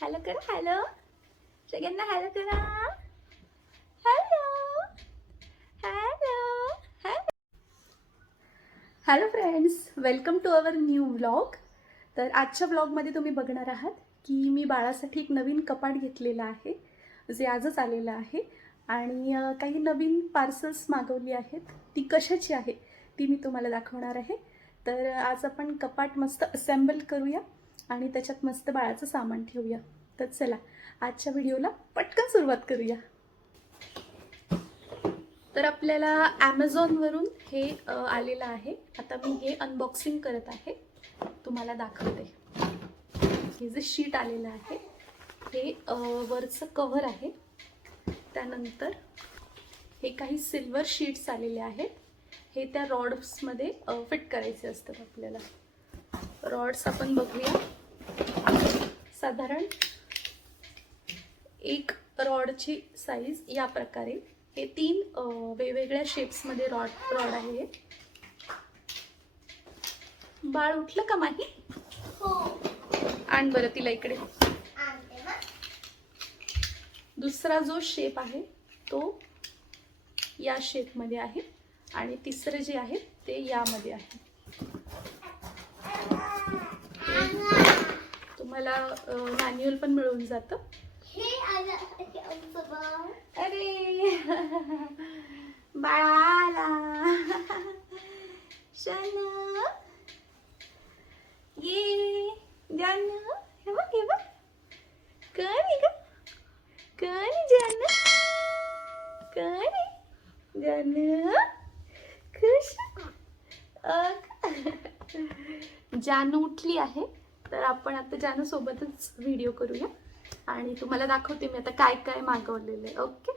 Hello करा hello सगळ्यांना hello करा hello hello hello hello friends welcome to our new vlog तर आजच्या व्लॉगमध्ये तुम्ही बघणार आहात की मी बाळासाठी एक नवीन कपाट घेतलेलं आहे जे आजच आलेलं आहे. आणि काही नवीन पार्सल्स मागवली आहेत. ती कशाची आहे ती मी तुम्हाला दाखवणार आहे. तर आज आपण कपाट मस्त असेंबल करूया. आणि त्याच्यात मस्त बाळाचं सामान ठेवूया. तर चला आजच्या व्हिडिओला पटकन सुरुवात करूया. तर आपल्याला ॲमेझॉनवरून हे आलेलं आहे. आता मी हे अनबॉक्सिंग करत आहे. तुम्हाला दाखवते. हे जे शीट आलेलं आहे हे वरचं कव्हर आहे. त्यानंतर हे काही सिल्वर शीट्स आलेले आहेत. हे त्या रॉड्समध्ये फिट करायचे असतात आपल्याला. रॉड्स आपण बघूया. साधारण एक रॉडची साईज या प्रकारे. हे तीन वेगवेगळ्या शेप्समध्ये रॉड रॉड आहे. हे. बाळ उठलं का माही? आण बरं तिला इकडे. दुसरा जो शेप आहे तो या शेपमध्ये आहे. आणि तिसरे जे आहे ते यामध्ये आहे. तुम्हाला मॅन्युअल पण मिळून जातं. अरे! बाळाला. शन ये जान. हे बघ हे बघ. कणी ग. कणी जान. कणी जान. खुश. जानू उठली आहे. तर आपण आता जानूसोबतच व्हिडिओ करूया. आणि तुम्हाला दाखवते मी आता काय काय मागवलेलं आहे. ओके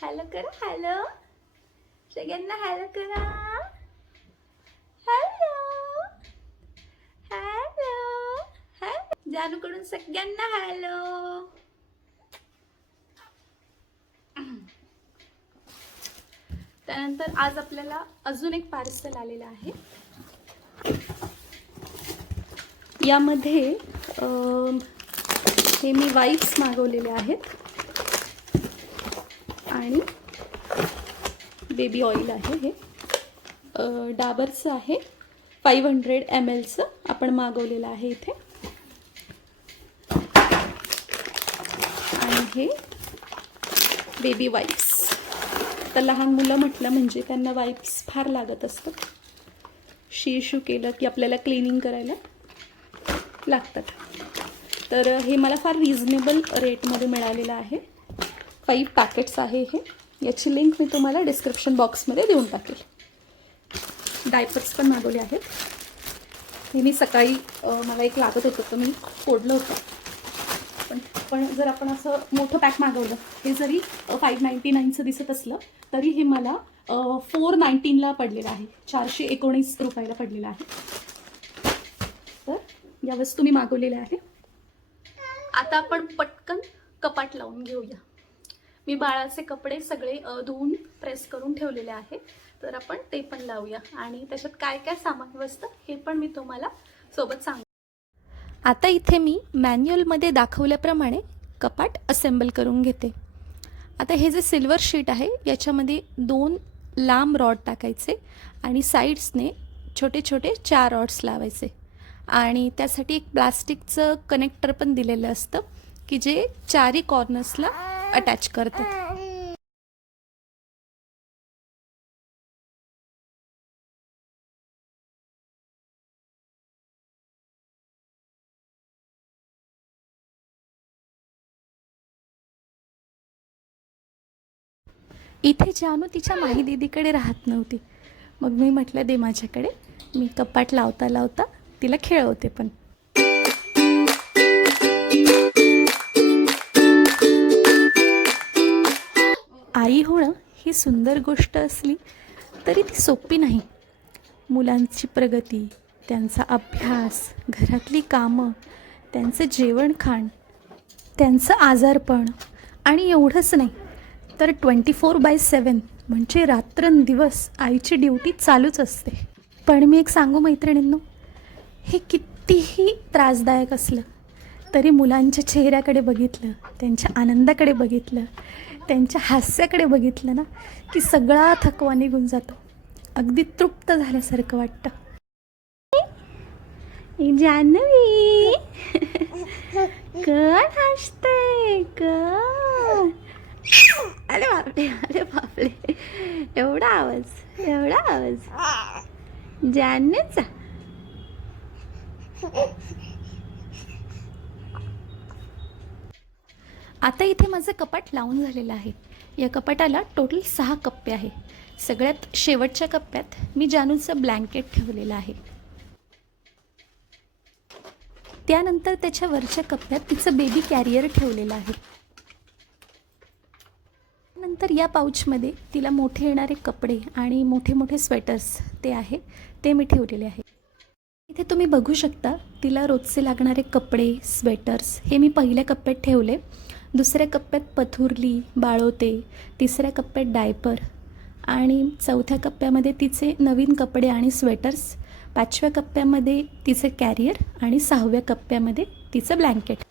हॅलो करा हॅलो सगळ्यांना हॅलो करा. हॅलो हॅलो हॅलो जानूकडून सगळ्यांना हॅलो त्यानंतर आज आपल्याला अजून एक पार्सल आलेलं आहे. यामध्ये हे मी वाईप्स मागवलेले आहेत. आणि बेबी ऑइल आहे हे. डाबरचं आहे. फाईव्ह हंड्रेड एम एलचं आपण मागवलेलं आहे इथे. आणि हे बेबी वाईप्स तर लहान मुलं म्हटलं म्हणजे त्यांना वाईप्स फार लागत असतात शी इशू केलं की आपल्याला क्लिनिंग करायला लागतात. तर हे मला फार रिझनेबल रेटमध्ये मिळालेलं आहे. फाईव्ह पॅकेट्स आहे हे. याची लिंक मी तुम्हाला डिस्क्रिप्शन बॉक्समध्ये देऊन टाकेल. डायपर्स पण मागवले आहेत. हे मी सकाळी मला एक लागत होतं तर मी फोडलं होतं. पण जर आपण असं मोठं पॅक मागवलं हे जरी फाईव्ह नाईन्टी नाईनचं दिसत असलं तरी हे मला फोर नाईन्टीनला पडलेलं आहे. चारशे एकोणीस रुपयाला पडलेलं आहे. तर या वस्तू मी मागवलेल्या आहे आता आपण पटकन कपाट लावून घेऊया. मी बाळाचे कपडे सगळे धुवून प्रेस करून ठेवलेले आहे तर आपण ते पण लावूया. आणि त्याच्यात काय काय सामान बसतं हे पण मी तुम्हाला सोबत सांग आता इथे मी मॅन्युअलमध्ये दाखवल्याप्रमाणे कपाट असेंबल करून घेते. आता हे जे सिल्वर शीट आहे याच्यामध्ये दोन लांब रॉड टाकायचे आणि साईड्सने छोटे छोटे चार रॉड्स लावायचे. आणि त्यासाठी एक प्लास्टिकचं कनेक्टर पण दिलेलं असतं की जे चारही कॉर्नर्सला अटॅच करतात. इथे जानू तिच्या माही दीदीकडे राहत नव्हती. मग मी म्हटलं दे माझ्याकडे. मी कपाट लावता लावता तिला खेळवते पण. आई होणं ही सुंदर गोष्ट असली तरी ती सोपी नाही. मुलांची प्रगती त्यांचा अभ्यास घरातली कामं त्यांचं जेवण खाण त्यांचं आजारपण आणि एवढंच नाही. तर ट्वेंटी फोर बाय सेवन म्हणजे रात्रंदिवस आईची ड्युटी चालूच असते. पण मी एक सांगू मैत्रिणींनो हे कितीही त्रासदायक असलं तरी मुलांच्या चेहऱ्याकडे बघितलं त्यांच्या आनंदाकडे बघितलं त्यांच्या हास्याकडे बघितलं ना की सगळा थकवा निघून जातो. अगदी तृप्त झाल्यासारखं वाटतं. जानवी! कोण हसते कोण? अरे बापरे अरे बापरे. एवढा आवाज एवढा आवाज. जानवीचा आता इथे माझं कपाट लावून झालेलं आहे. या कपाटाला टोटल सहा कप्पे आहे. सगळ्यात शेवटच्या कप्प्यात मी जानूचं ब्लँकेट ठेवलेलं आहे. त्यानंतर त्याच्या वरच्या कप्प्यात तिचं बेबी कॅरियर ठेवलेलं आहे. नंतर या पाऊचमध्ये तिला मोठे येणारे कपडे आणि मोठे मोठे स्वेटर्स ते आहे ते मी ठेवलेले आहे. इथे तुम्ही बघू शकता तिला रोजचे लागणारे कपडे स्वेटर्स हे मी पहिल्या कप्प्यात ठेवले. दुसऱ्या कप्प्यात पथुरली बाळोते तिसऱ्या कप्प्यात डायपर आणि चौथ्या कप्प्यामध्ये तिचे नवीन कपडे आणि स्वेटर्स पाचव्या कप्प्यामध्ये तिचं कॅरियर आणि सहाव्या कप्प्यामध्ये तिचं ब्लँकेट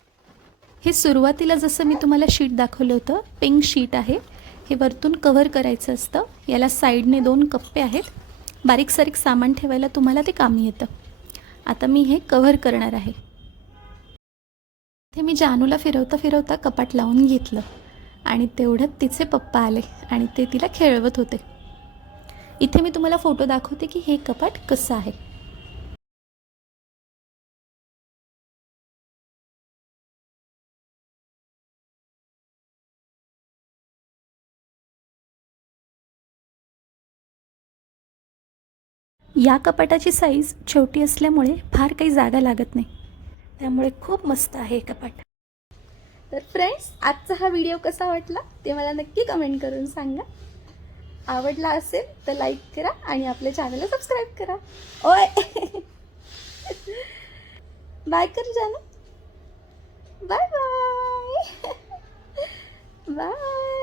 हे सुरुवातीला जसं मी तुम्हाला शीट दाखवलं होतं पिंक शीट आहे. हे वरतून कव्हर करायचं असतं. याला साईडने दोन कप्पे आहेत. बारीक सारीक सामान ठेवायला तुम्हाला ते कामी येतं. आता मी हे कव्हर करणार आहे. ते मी जानूला फिरवता फिरवता कपाट लावून घेतलं. आणि तेवढ्यात तिचे पप्पा आले आणि ते तिला खेळवत होते. इथे मी तुम्हाला फोटो दाखवते की हे कपाट कसं आहे. या कपाटाची साईज छोटी असल्यामुळे फार काही जागा लागत नाही. त्यामुळे खूप मस्त आहे हे कपाट. तर फ्रेंड्स आजचा हा व्हिडिओ कसा वाटला ते मला नक्की कमेंट करून सांगा. आवडला असेल तर लाईक करा आणि आपल्या चॅनलला सबस्क्राईब करा. ओय! बाय कर जाना. Bye bye bye